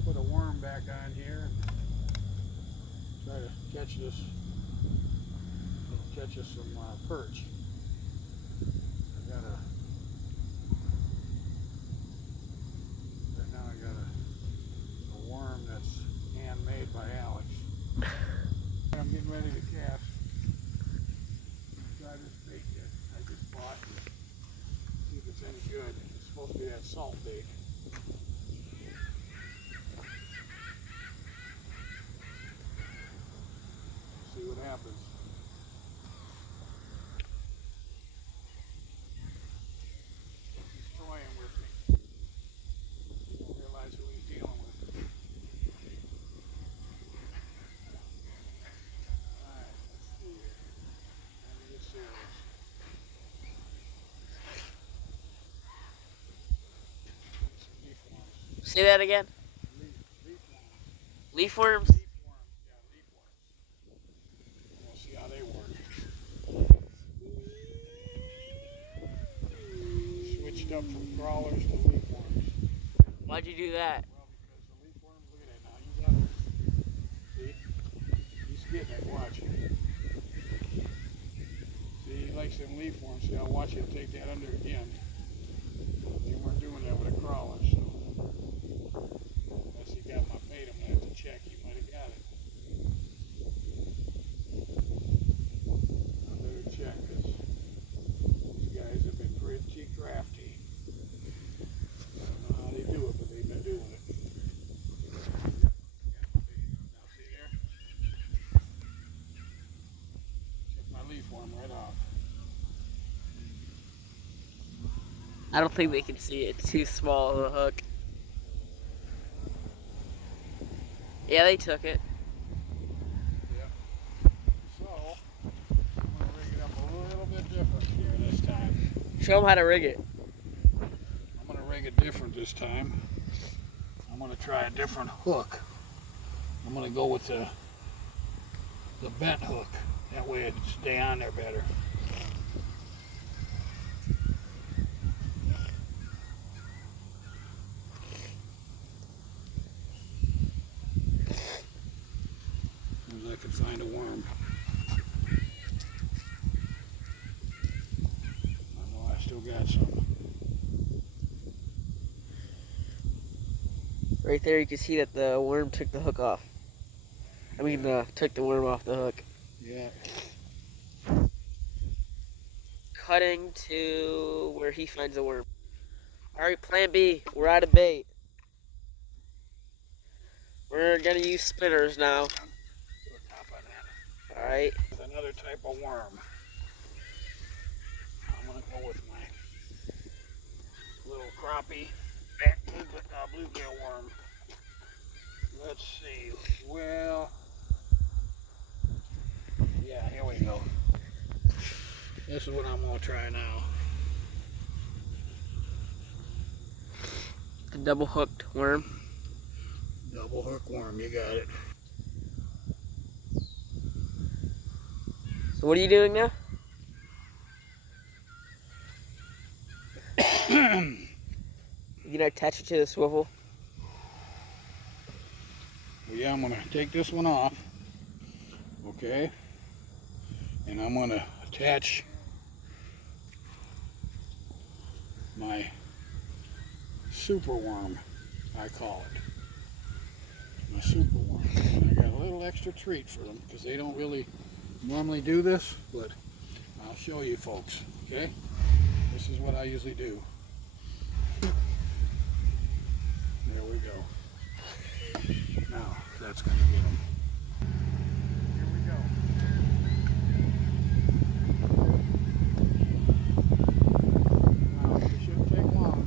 put a worm back on here and try to catch us some perch. Right now I got a worm that's handmade by Alex. I'm getting ready to cast. Try this bait that I just bought and see if it's any good. It's supposed to be that salt bait. See what happens. He's toying with me. He don't realize who he's dealing with. Alright, let's see here. Let me get serious. Some leaf worms. Say that again. Leaf worms. Leaf worms? Leaf worms. Yeah, leaf worms. We'll see how they work. Switched up from crawlers to leaf worms. Why'd you do that? Well, because the leaf worms, look at that now. You got it. See? He's getting it. Watch. See, he likes them leaf worms. See, I'll watch him take that under again. They weren't doing that with a crawler, so unless he got my bait, I'm gonna have to check. He might have got it. I better check because these guys have been pretty crafty. I don't know how they do it, but they've been doing it. Now see there? Took my leaf worm right off. I don't think they can see it. It's too small of a hook. Yeah, they took it. Yep. So, I'm going to rig it up a little bit different here this time. Show them how to rig it. I'm going to rig it different this time. I'm going to try a different hook. I'm going to go with the bent hook. That way it'd stay on there better. As I could find a worm. I know I still got some. Right there, you can see that the worm took the hook off. I mean, took the worm off the hook. Yeah. Cutting to where he finds the worm. Alright, plan B. We're out of bait. We're gonna use spinners now. Alright. With another type of worm. I'm gonna go with my little crappie bluegill worm. Let's see. Well, yeah, here we go. This is what I'm gonna try now. A double hooked worm. Double hook worm, you got it. So what are you doing now? You gonna attach it to the swivel? Well, yeah, I'm gonna take this one off. Okay. And I'm gonna attach my super worm, I call it. My super worm. And I got a little extra treat for them because they don't really normally do this, but I'll show you folks, okay? This is what I usually do. There we go. Now, that's gonna get them. Here we go. Now, it shouldn't take long.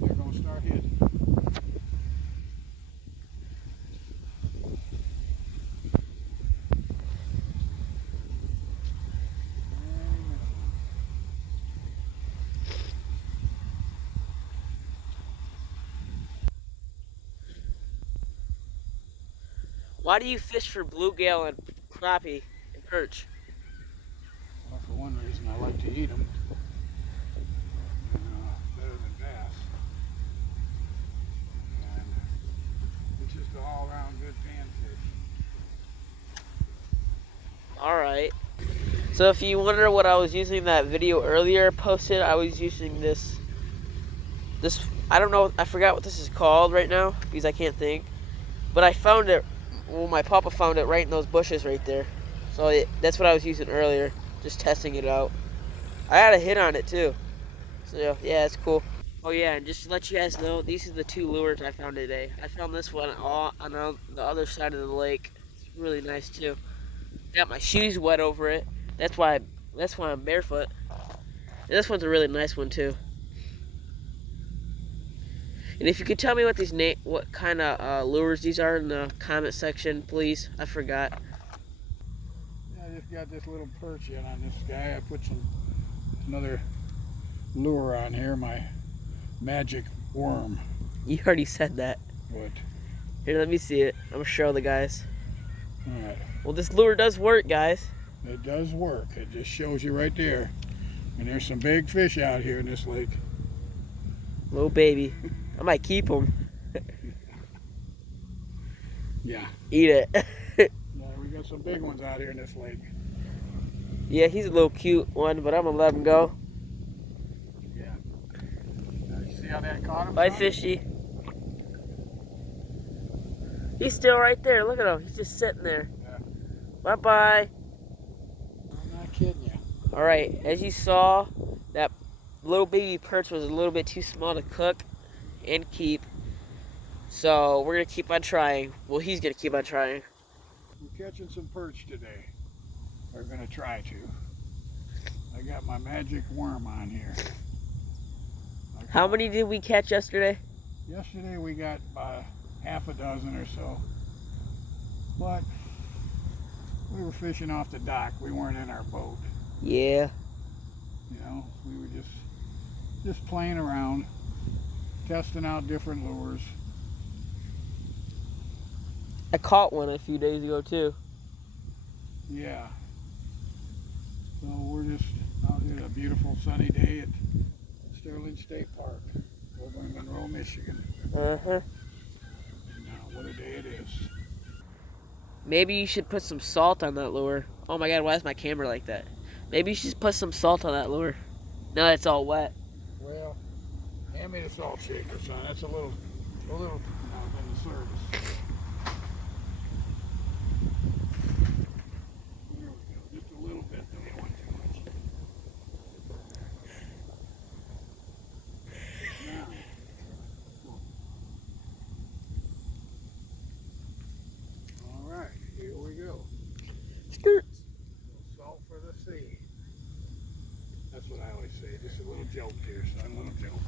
They're gonna start hitting. Why do you fish for bluegill and crappie and perch? Well, for one reason, I like to eat them. Better than bass. And an all-around good panfish. Alright. So if you wonder what I was using that video earlier posted, I was using this, I don't know, I forgot what this is called right now because I can't think. But I found it, well, my papa found it right in those bushes right there. So that's what I was using earlier, just testing it out. I had a hit on it too. So yeah, it's cool. Oh yeah, and just to let you guys know, these are the 2 lures I found today. I found this one all on the other side of the lake. It's really nice too. Got my shoes wet over it. That's why I'm barefoot. And this one's a really nice one too. And if you could tell me what kind of lures these are in the comment section, please. I forgot. Yeah, I just got this little perch in on this guy. I put another lure on here, my magic worm. You already said that. What? Here, let me see it. I'm gonna show the guys. All right. Well, this lure does work, guys. It does work. It just shows you right there. And there's some big fish out here in this lake. Little baby. I might keep him. Yeah. Eat it. Yeah, we got some big ones out here in this lake. Yeah, he's a little cute one, but I'm gonna let him go. Yeah. You see how that caught him? Bye, son? fishy. He's still right there. Look at him. He's just sitting there. Yeah. Bye-bye. I'm not kidding you. All right, as you saw, that little baby perch was a little bit too small to cook and keep. So we're gonna keep on trying. Well, he's gonna keep on trying. We're catching some perch today. We're gonna try to. I got my magic worm on here. How many did we catch yesterday? Yesterday we got about half a dozen or so. But we were fishing off the dock. We weren't in our boat. Yeah. You know, we were just playing around, testing out different lures. I caught one a few days ago too. Yeah. So we're just out here a beautiful sunny day at Sterling State Park over in Monroe, Michigan. Uh-huh. Now, what a day it is. Maybe you should put some salt on that lure. Oh my god, why is my camera like that? Maybe you should put some salt on that lure. Now it's all wet. Well, hand me the salt shaker, son. That's a little in the service. There we go. Just a little bit, though. Don't want too much. Now. All right, here we go. Skirt. Salt for the sea. That's what I always say. Just a little joke here, son. A little joke.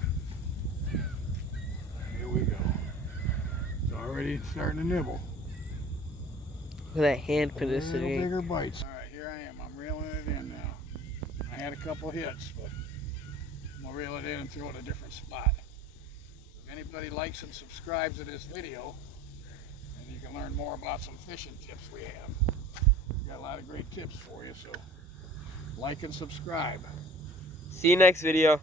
Here we go. It's already starting to nibble. Look at that hand A little conditioning. bigger bites. All right, here I am. I'm reeling it in now. I had a couple hits, but I'm gonna reel it in and throw it in a different spot. If anybody likes and subscribes to this video, and you can learn more about some fishing tips we have. We got a lot of great tips for you, so like and subscribe. See you next video.